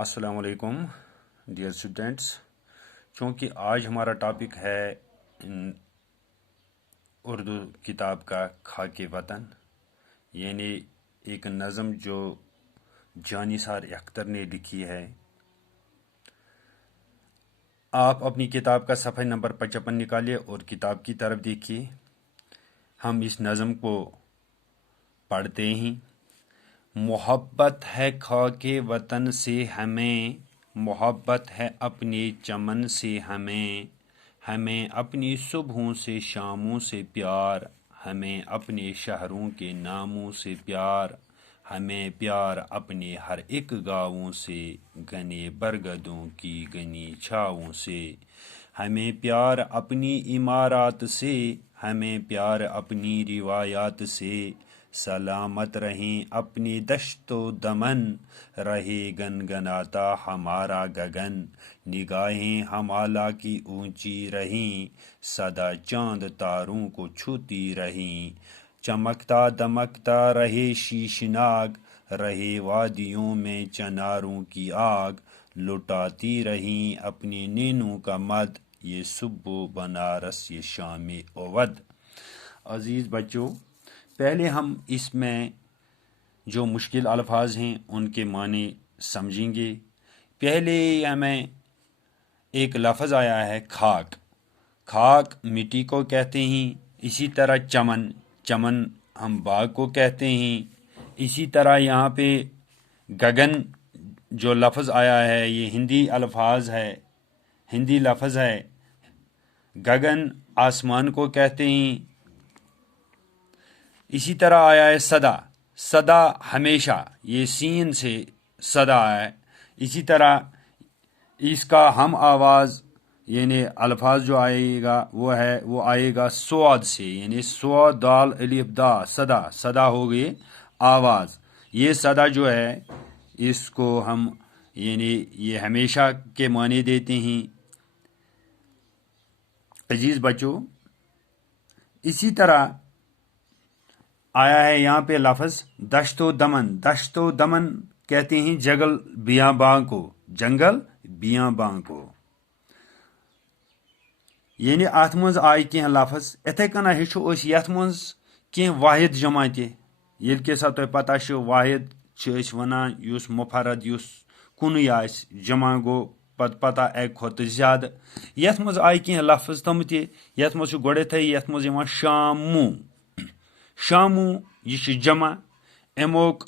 السلام علیکم dear students. چونکہ آج ہمارا ٹاپک ہے اردو کتاب کا خاک وطن، یعنی ایک نظم جو جانثار اختر نے لکھی ہے. آپ اپنی کتاب کا صفحہ نمبر 55 نکالیے اور کتاب کی طرف دیکھیے. ہم اس نظم کو پڑھتے ہیں. محبت ہے خاک وطن سے ہمیں، محبت ہے اپنے چمن سے ہمیں، ہمیں اپنی صبحوں سے شاموں سے پیار، ہمیں اپنے شہروں کے ناموں سے پیار، ہمیں پیار اپنے ہر ایک گاؤں سے، گنے برگدوں کی گنی چھاؤں سے، ہمیں پیار اپنی عمارات سے، ہمیں پیار اپنی روایات سے. سلامت رہیں اپنی دشت و دمن، رہے گنگناتا ہمارا گگن، نگاہیں ہمالا کی اونچی رہیں، سدا چاند تاروں کو چھوتی رہیں. چمکتا دمکتا رہے شیشناگ، رہے وادیوں میں چناروں کی آگ، لٹاتی رہیں اپنے نینوں کا مد، یہ صبح بنارس یہ شام اودھ. عزیز بچوں، پہلے ہم اس میں جو مشکل الفاظ ہیں ان کے معنی سمجھیں گے. پہلے ہمیں ایک لفظ آیا ہے خاک. خاک مٹی کو کہتے ہیں. اسی طرح چمن، چمن ہم باغ کو کہتے ہیں. اسی طرح یہاں پہ گگن جو لفظ آیا ہے یہ ہندی لفظ ہے. گگن آسمان کو کہتے ہیں. اسی طرح آیا ہے صدا. صدا ہمیشہ، یہ سین سے صدا ہے. اسی طرح اس کا ہم آواز یعنی الفاظ جو آئے گا وہ آئے گا سواد سے، یعنی سواد دال الف دا. صدا ہو گئی آواز. یہ صدا جو ہے اس کو ہم یعنی یہ ہمیشہ کے معنی دیتے ہیں. عزیز بچوں، اسی طرح آیا ہے یہاں پہ لفظ دشت و دمن. دشت و دمن کہتے ہیں جنگل بیاباں کو، جنگل بیاباں کو. یعنی ات مز آئی کی لفظ اتھے کنا ہیچو اس یت مز کی واحد جمع تہ یل کے سا تہ پتہ چھ واحد چھ ونان یس مفرد یس کنوی آس، جمع گو پتہ ایک کھت زیادہ. یت مز آئی کی لفظ تم تہ یت مز گۄڈنیتھے یت مز یوان شاموں. شاموں یہ جمع، اموک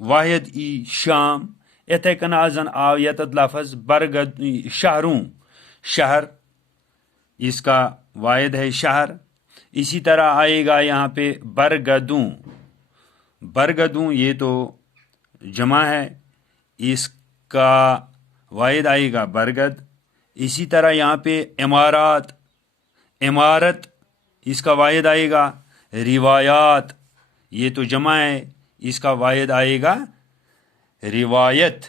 واحد ای شام. اتھے کنا زن آو یتت لفظ برگد شہروں. شہر اس کا واحد ہے شہر. اسی طرح آئے گا یہاں پہ برگدوں. برگدوں یہ تو جمع ہے، اس کا واحد آئے گا برگد. اسی طرح یہاں پہ عمارات. عمارت اس کا واحد آئے گا روایات. یہ تو جمع ہے، اس کا واحد آئے گا روایت.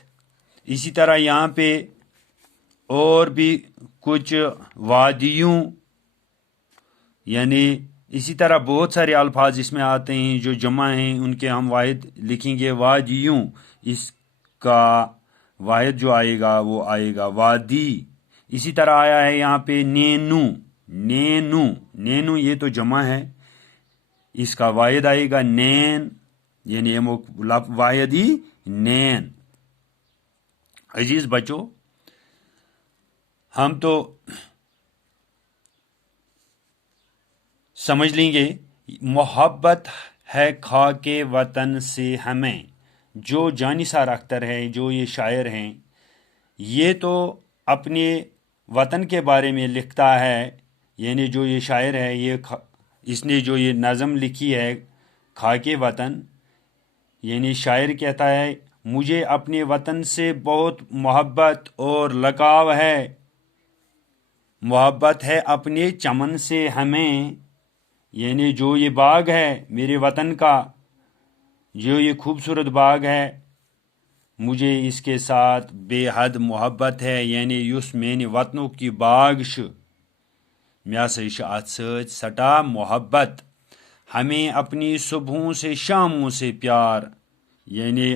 اسی طرح یہاں پہ اور بھی کچھ وادیوں، یعنی اسی طرح بہت سارے الفاظ اس میں آتے ہیں جو جمع ہیں، ان کے ہم واحد لکھیں گے وادیوں. اس کا واحد جو آئے گا وہ آئے گا وادی. اسی طرح آیا ہے یہاں پہ نینو. نینو یہ تو جمع ہے، اس کا واحد آئے گا نین، یعنی واحد ہی نین. عزیز بچوں، ہم تو سمجھ لیں گے محبت ہے خاک وطن سے ہمیں. جو جانثار اختر ہے، جو یہ شاعر ہیں، یہ تو اپنے وطن کے بارے میں لکھتا ہے. یعنی جو یہ شاعر ہے اس نے جو یہ نظم لکھی ہے خاک وطن، یعنی شاعر کہتا ہے مجھے اپنے وطن سے بہت محبت اور لگاؤ ہے. محبت ہے اپنے چمن سے ہمیں، یعنی جو یہ باغ ہے میرے وطن کا، جو یہ خوبصورت باغ ہے، مجھے اس کے ساتھ بے حد محبت ہے. یعنی یس میانہ وطنوں کی باغ مے سا ات سٹا محبت. ہمیں اپنی صبحوں سے شاموں سے پیار، یعنی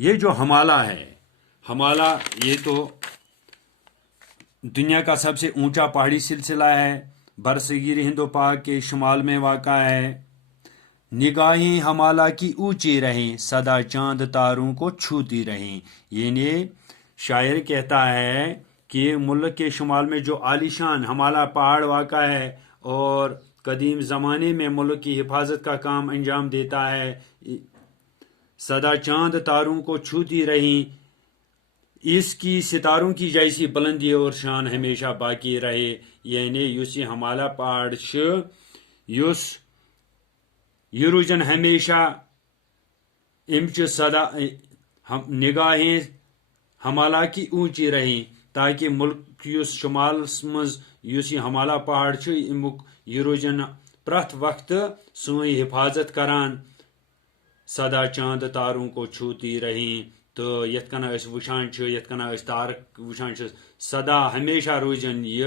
یہ جو ہمالہ ہے، ہمالہ یہ تو دنیا کا سب سے اونچا پہاڑی سلسلہ ہے، برصغیر ہند و پاک کے شمال میں واقع ہے۔ نگاہیں ہمالہ کی اونچی رہیں، سدا چاند تاروں کو چھوتی رہیں۔ یعنی شاعر کہتا ہے کہ ملک کے شمال میں جو عالیشان ہمالہ پہاڑ واقع ہے اور قدیم زمانے میں ملک کی حفاظت کا کام انجام دیتا ہے، سدا چاند تاروں کو چھوتی رہیں، اس کی ستاروں کی جیسی بلندی اور شان ہمیشہ باقی رہے۔ یعنی یس یہ ہمالہ پہاڑ یس یہ روزن ہمیشہ امچ صدا نگاہیں ہمالہ کی اونچی رہیں، تاکہ ملک یس شمال مز یس یہ ہمالہ پہاڑ امیک یہ روزن پرت وقت سوئی حفاظت کران، سدا چاند تاروں کو چھوتی رہیں۔ تو یت کنا اس وشان یت کنا اس تارک وشان سدا ہمیشہ روزن یہ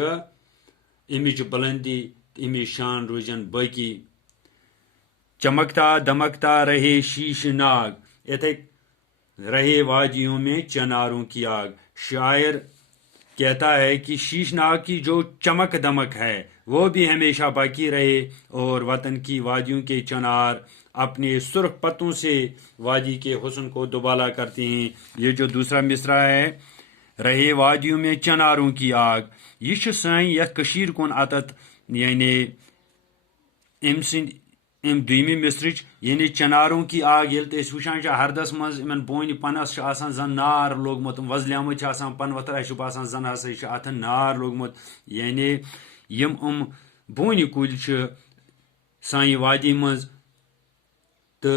امچ بلندی امچ شان روزن باقی۔ چمکتا دمکتا رہے شیش ناگ، اتھے رہے وادیوں میں چناروں کی آگ۔ شاعر کہتا ہے کہ شیش ناگ کی جو چمک دمک ہے وہ بھی ہمیشہ باقی رہے، اور وطن کی وادیوں کے چنار اپنے سرخ پتوں سے وادی کے حسن کو دوبالا کرتے ہیں۔ یہ جو دوسرا مصرع ہے، رہے وادیوں میں چناروں کی آگ، یہ سائیں یت کشیر کن عطت، یعنی ام دویمی مصرچ یعنی چناروں کی آگ یل اس وشان ہردس مز ان بونہ پنس زن نار لوگمت وزلیمت پن وتر اس باسان زن ہسا اتھ نار لوگمت۔ یعنی یم بونہ کل سانہ وادی مز تو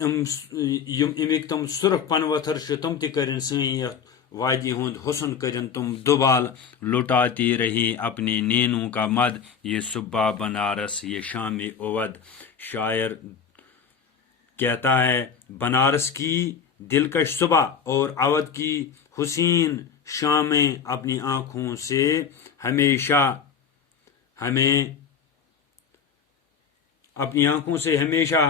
امک تم سرخ پن وتھر تم تہ کرن سن یتھ وادی ہند حسن کرن تم دوبال، لٹاتی رہی اپنے نینوں کا مد، یہ صبح بنارس یہ شام اودھ۔ شاعر کہتا ہے بنارس کی دلکش صبح اور اودھ کی حسین شامیں اپنی آنکھوں سے ہمیشہ ہمیں اپنی آنکھوں سے ہمیشہ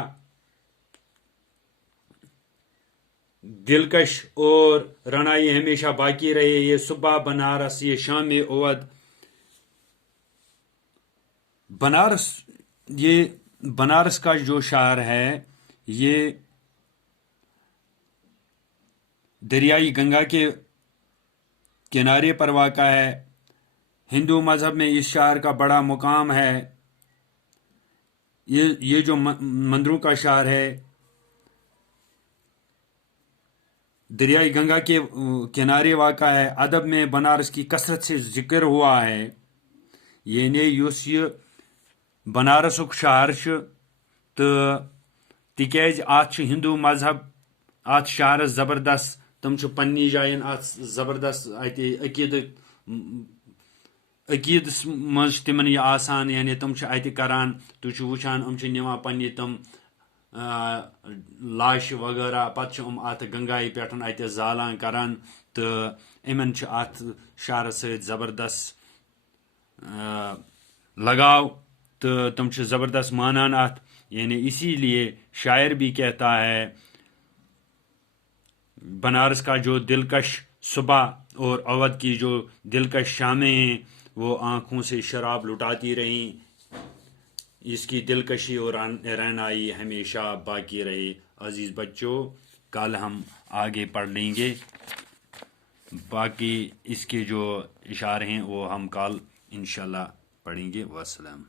دلکش اور رنائی ہمیشہ باقی رہے، یہ صبح بنارس یہ شام اودھ۔ بنارس کا جو شاعر ہے یہ دریائے گنگا کے کنارے پر واقع ہے۔ ہندو مذہب میں اس شاعر کا بڑا مقام ہے۔ یہ جو مندروں کا شاعر ہے دریائے گنگا کے کنارے واقع ہے۔ ادب میں بنارس کی کثرت سے ذکر ہوا ہے۔ یعنی یس یہ بنارسک شہر تو تکیاز ات ہندو مذہب ات شہرس زبردست، تم پنی جائن ات زبردست عقیدس مز تمن یہ آسان، یعنی تم اتہ کران تھی وچان نوان پنہ تم لاش وغیرہ پتہ ات گنگائے پہ اتہ زالان کران، تو امن ات شہرس ست زبردست لگاؤ تو تم زبردست مانان ات۔ یعنی اسی لیے شاعر بھی کہتا ہے بنارس کا جو دلکش صبح اور اودھ کی جو دلکش شامیں ہیں وہ آنکھوں سے شراب لٹاتی رہیں، اس کی دلکشی اور رعنائی ہمیشہ باقی رہے۔ عزیز بچوں، کل ہم آگے پڑھ لیں گے، باقی اس کے جو اشعار ہیں وہ ہم کل انشاءاللہ پڑھیں گے۔ والسلام۔